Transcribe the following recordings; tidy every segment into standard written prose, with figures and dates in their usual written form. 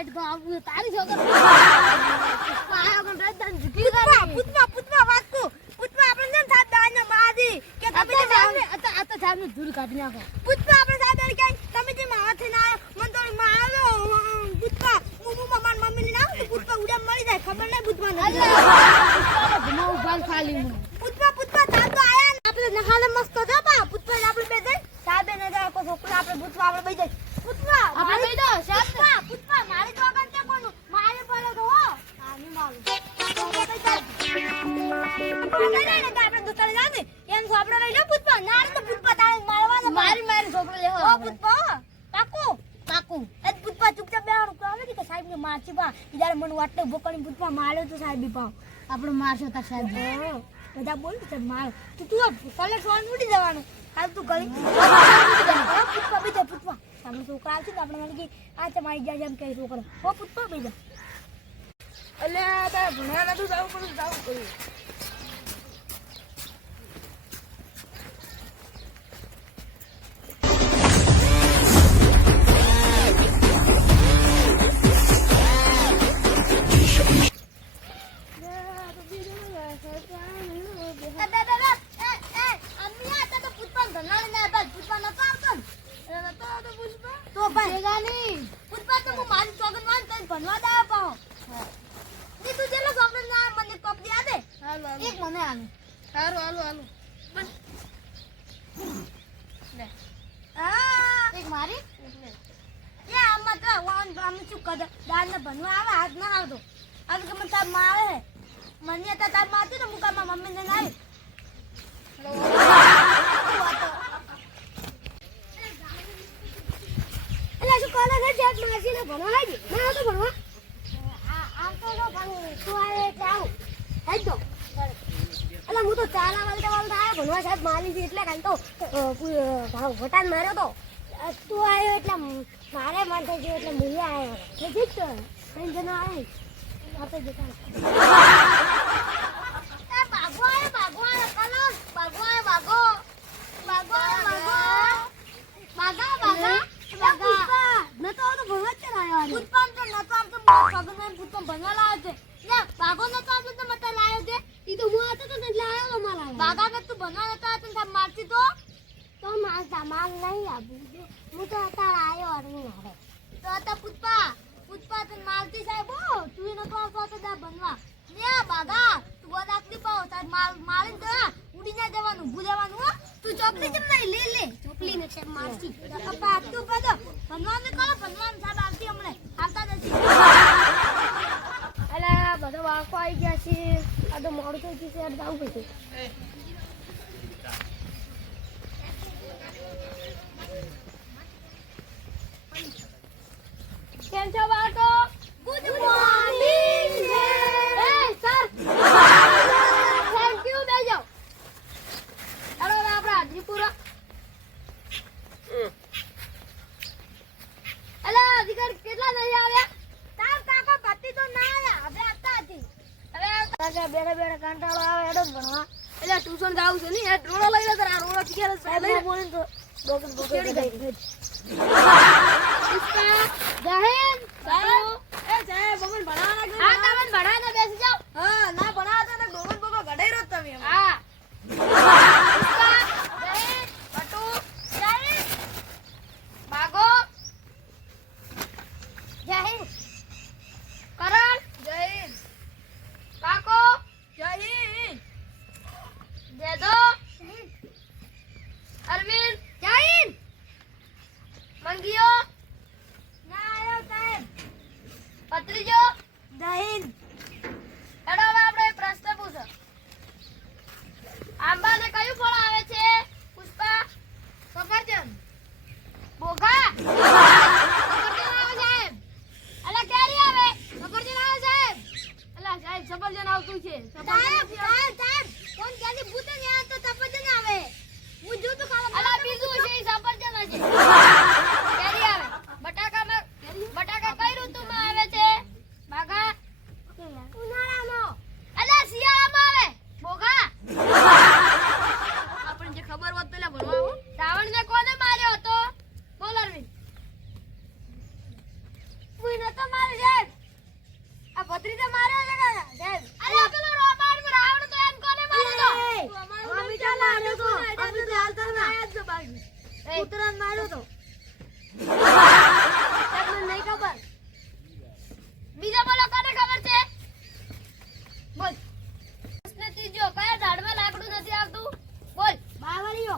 હેડ તો આવું તારી છોકરી આયો કે રતન ઝૂકી પુષ્પા વાતકો પુષ્પા આપણે ને સાત દાને મારી કે તમે આ તો સાહેબ નું ધૂળ કાઢી નાખો પુષ્પા આપણે સાહેબ કે તમે જે માથે ના મન તો મારો પુષ્પા મમ્મી મમ્મી ને ના પુષ્પા ઉડા મળી જાય ખબર નહીં પુષ્પા ના ઘુમાવ બાલ ખાલી પુષ્પા તાર તો આયા આપણે નખાલે મસ્ત જો બા પુષ્પા આપણે બે દે સાહેબ ને જા કો છોકરા આપણે પુષ્પા આપણે બે દે પુષ્પા આપણે બે દો સાહેબ પુષ્પા મારી તો આગળ તે કોનું મારે પડે તો હો આની મારું આપણે દુકાને જાને એમ છોકરો લઈ લો પુષ્પા ના તો પુષ્પા તારે મારવાનો મારી છોકરો લેવો ઓ પુષ્પા પાકુ એ પુષ્પા ચૂપચાપ બેહાડો આવે કે સાહેબ ને મારચી બા ઈદાર મન વાટે ભોકણી પુષ્પા માર્યો તો સાહેબ બી પાવ આપણો મારશો તા સાહેબ બધા બોલ તો માર તું કોલે ફોન ઉડી જવાનું હાલ તું કરી પુષ્પા બેજા પુષ્પા આપણે છોકરા આવશે તો આપણે મને કે આ તમારી જાય એમ કે છોકરો હો પુષ્પા બેજા અલે તારે ભણવા નતું જાવું પડે જાવું પડ્યું મને તાર મારતી ને મુકામાં મમ્મી ને આવી એટલે શું કોલે છે જેટ માસી ને ભણવા આવી ના તો ભણવા આમ તો નો ભણું તું આવે એટલે આવું હેડ તો એટલે હું તો ચાલા વાળતા આવ્યો ભણવા સાહેબ મારી છે એટલે કાલ તો વટાન માર્યો તો તું આવ્યો એટલે મારે મન થઈ ગયું એટલે મુએ આવ્યો ઠીક છે કઈ જણા આવે આપે જતા પુષ્પા તને માલતી સાહેબ તું ન તો બનવા ને બાગા તું ગોદાકલી પાવ તાર મારી દે ઉડી ના જવાનું ભૂલેવાનું હો તું ચોકલી જમ લઈ લે ચોકલી ને તે મારતી પપ્પા તું બધો બનવાનું કરો બનવાનું સાહેબ આવતી હમણે આવતા નથી અલા બધો વાકો આવી ગયા છે આ તો મોડું થઈ ગયું છે યાર જાવું પડશે કેમ છો બાળકો ગુડ મોર્નિંગ એ સર થેન્ક યુ બેજો હાલો આપડા હાજીપુરા અલા અધિકાર કેટલા નહીં આવ્યા તાર કાકા ભત્તી તો ના આવ્યા હવે આતા હતી હવે કાકા બેઠા કંટાળો આવે એડો ભણવા એટલે ટ્યુશન જાવું છે ને એ રોડો લઈ લે તાર આ રોડો ક્યારે સાહેબ લઈ બોલીને તો ડોકન બોકેડી ગઈ જહેન સાહેબ એ સાહેબ બમન ભણાવા લાગે હા તમને ભણાવને બેસી જાવ હા ના ભણાવતા ને ડોગન બોકો ગડાઈ રહો તમે હા જહેન બટુ જહેન બાગો જહેન કરણ જહેન કાકો જહેન દેદો અરવિંદ જહેન મંગિયો ના આયો સાહેબ પત્રીજો દહીન એડો આપણે પ્રશ્ન પૂછો આંબાને કયું ફળ આવે છે પુષ્પા સફરજન બોગા સફરજન આવે સાહેબ અલા કેરી આવે સફરજન આવે સાહેબ અલા સાહેબ સફરજન આવતું છે સાહેબ કોણ કેની ભૂતે ને આ તો સફરજન આવે હું જો તો ખાવા અલા બીજું છે સફરજન છે કેરી આવે બટાકા કઈ ઋતુમાં આવે છે બાગા ઉનાળામાં અલા શિયાળામાં આવે બોગા આપણને જે ખબર હોત પેલા ભણવા રાવણને કોને માર્યો હતો બોલ અરવિંદ નતો મારે સાહેબ. આ ભત્રીજા માર્યો છે કાકા સાહેબ. અરે પેલો રોબાડ માં રાવણ તો એમ કોને માર્યો તો? અમે તો માર્યો તો. અમે તો હાલતા ના આયા જ બાજુ. કૂતરાને માર્યો તો. તમને નહીં ખબર. બીજા બોલો કોને ખબર છે? બોલ. પ્રશ્ન ત્રીજો, કયા ઝાડમાં લાકડું નથી આવતું? બોલ. બાવળીઓ.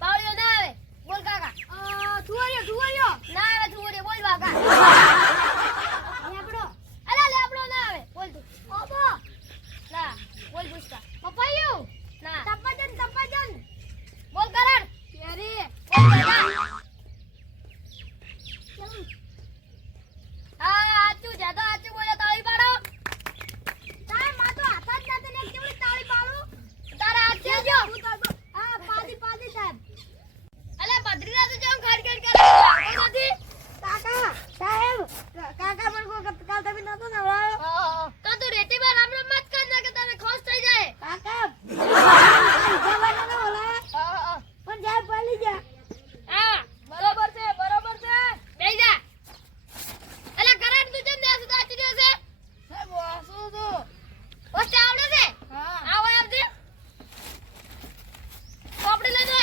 બાવળીઓ ના આવે. બોલ કાકા. થુવરિયો. ના આવે થુવરિયો. બોલ કાકા. લેબડો. અલા લેબડો ના આવે. બોલ તું. ઓબો. ના. બોલ પુષ્પા. પપૈયું. ના. તપજન. બોલ કરણ. કેરી. બોલ દાદા. હા આચું જાદો આચું બોલે તાળી પાડો. સાહેબ માં તો હાથ જ નથી ને કેવડી તાળી પાડું? તારા હાથ છે જો. હા પાદી સાહેબ. અલે બદ્રીના તો જેમ ખડ કરે નથી. કાકા સાહેબ કાકા મને કો કાલ તમે નતો નવરાયો. તો તું રેતીમાં રામ રામ મત કર ને કે તને ખોસ થઈ જાય. કાકા જવાના ન ઓલા. પણ જાય પાલી જા. હા બરોબર છે. બેહી જા. અલે કરણ તું જેમ ને સુધા આચી રહ્યો છે. સાહેબ વાસુ તો. વસ્તે આવડે છે? હા. આવો આવજે. ચોપડી લઈ દે.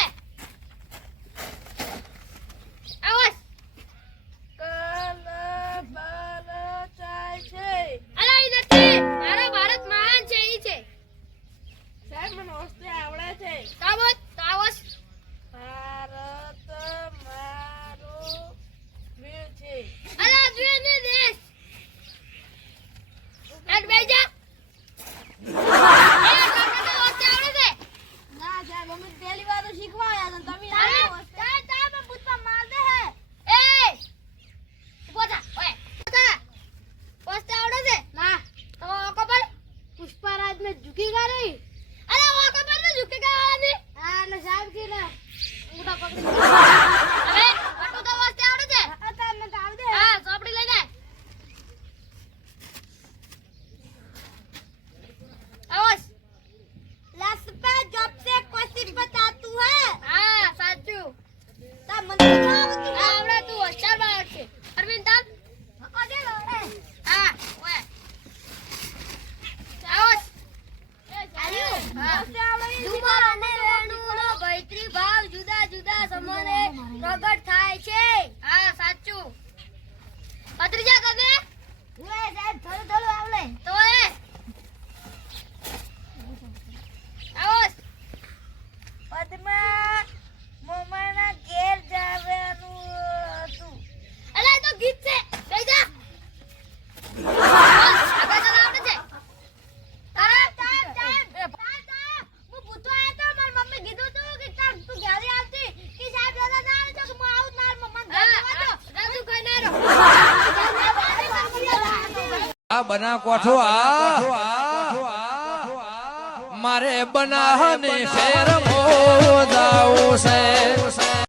આવાજ. અલા ઈ નથી. મારો ભારત મહાન છે ઈ છે. સાહેબ મને વસ્તુ આવડે છે. તાવત તાવસ. ભારત મારો વીર છે. અલા જોઈએ ને દેશ. આટ બેહી જા. એ કાકા તો વસ્તે આવડે છે. ના સાહેબ અમે પહેલી વાર તો શીખવા આયા હતા તમે આવો વસ્તે. તા મે પૂછવા માર દે હે. એ બોજા ઓય બોજા. વસ્તે આવડે છે? ના. તો કબર પુષ્પરાજ ને ઝુકી ગઈ. અરે ઓ કબર ને ઝુકી ગઈ. હા ને સાહેબ કી ને ઉડા પકડી. અરે બટુ તો વસ્તે આવડે છે? હા તમને તો આવડે. હા ચોપડી લઈ લે. આવાજ. લસ पे जब से क्वेश्चन बतातू है. હા સાચું. તા મને તો આવડતું. આવડે તું હોશિયાર બાળક છે. અરવિંદ તાલ. અજે લો. હા ઓય. આવાજ. ધુમા અને રેણુનો ભૈત્રી ભાવ જુદા જુદા સમયે પ્રગટ થાય છે. હા સાચું. પત્રીજા તને? ઓય સાહેબ થોડું આવડે. તો એ આવાજ. પદ્મા મોમાના ઘેર જવાનું હતું. અલા એ તો ગીત છે. બેહી જા. આગળ ચાલ આવડે છે. ટાઈમ. હું પૂછવા આયો તો મારી મમ્મી કીધું તું કે તાર તું ઘરે આવતી કે સાહેબ દાદા ના આવે તો કે હું આવું માર મમ્મા ઘરે જવા દો. રાજુ કઈ ના રહો. આ બના કોઠો મારે બનાહની ફેર મો જાવું છે.